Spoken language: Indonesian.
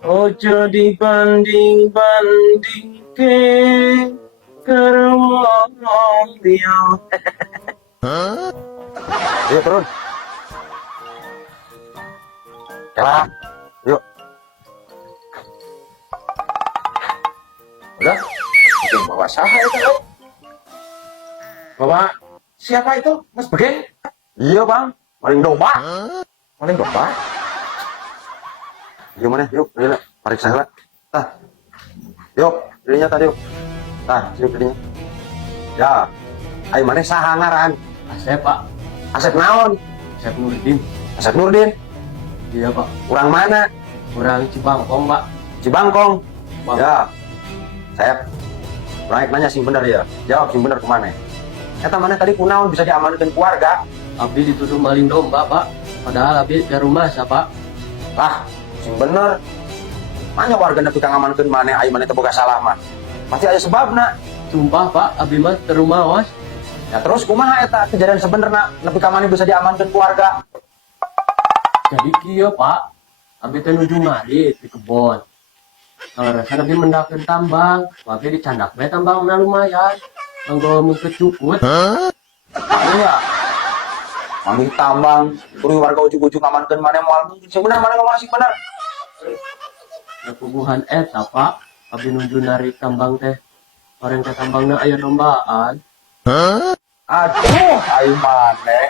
Ojo dibanding-banding ke wong liya. Ayo turun. Jalan. Yuk. Udah, itu bawa saha itu. Bawa siapa itu? Mas Begen? Iya bang. Maling domba. Paling domba. Yuk mana? Yuk. Ayo lah. Periksa lah. Tah. Yuk. Dirinya tadi yuk. Tah. Yuk dirinya. Ya. Ayo mana saha ngaran? Asep Pak, Asep naon? Asep Nurdin. Asep Nurdin. Iya Pak, Urang mana? orang Cibangkong Pak. Cibangkong. Bang. Ya. Saya Raik nanya sing bener ya. Jawab sing bener kemana? Eta mana tadi kunaon bisa diamankan keluarga? Abdi dituduh maling domba Pak. Padahal abdi ke rumah siapa? Lah, sing bener. Mana warga nepi kang amankeun maneh aya maneh teu boga salah mah. Pasti aya sebabna. Sumpah Pak, abdi mah ke rumah was. Ya terus kumaha eta kejadian sebenarnya nepi ka maneh bisa diamankeun keluarga? Jadi kieu Pak, abdi teh nuju ngarit di kebon. Kalau rasa abdi mendakeun tambang, abdi dicandak bae tambangna lumayan. Anggo mun kecukut, Iya. Mami tambang, tuluy warga ujug-ujug amankeun maneh moal sing bener maneh ngomong sing bener. kepuguhan eta Pak, abdi nuju narik tambang teh. Orang teh tambangna aya lombaan. Aduh, ayo maneh.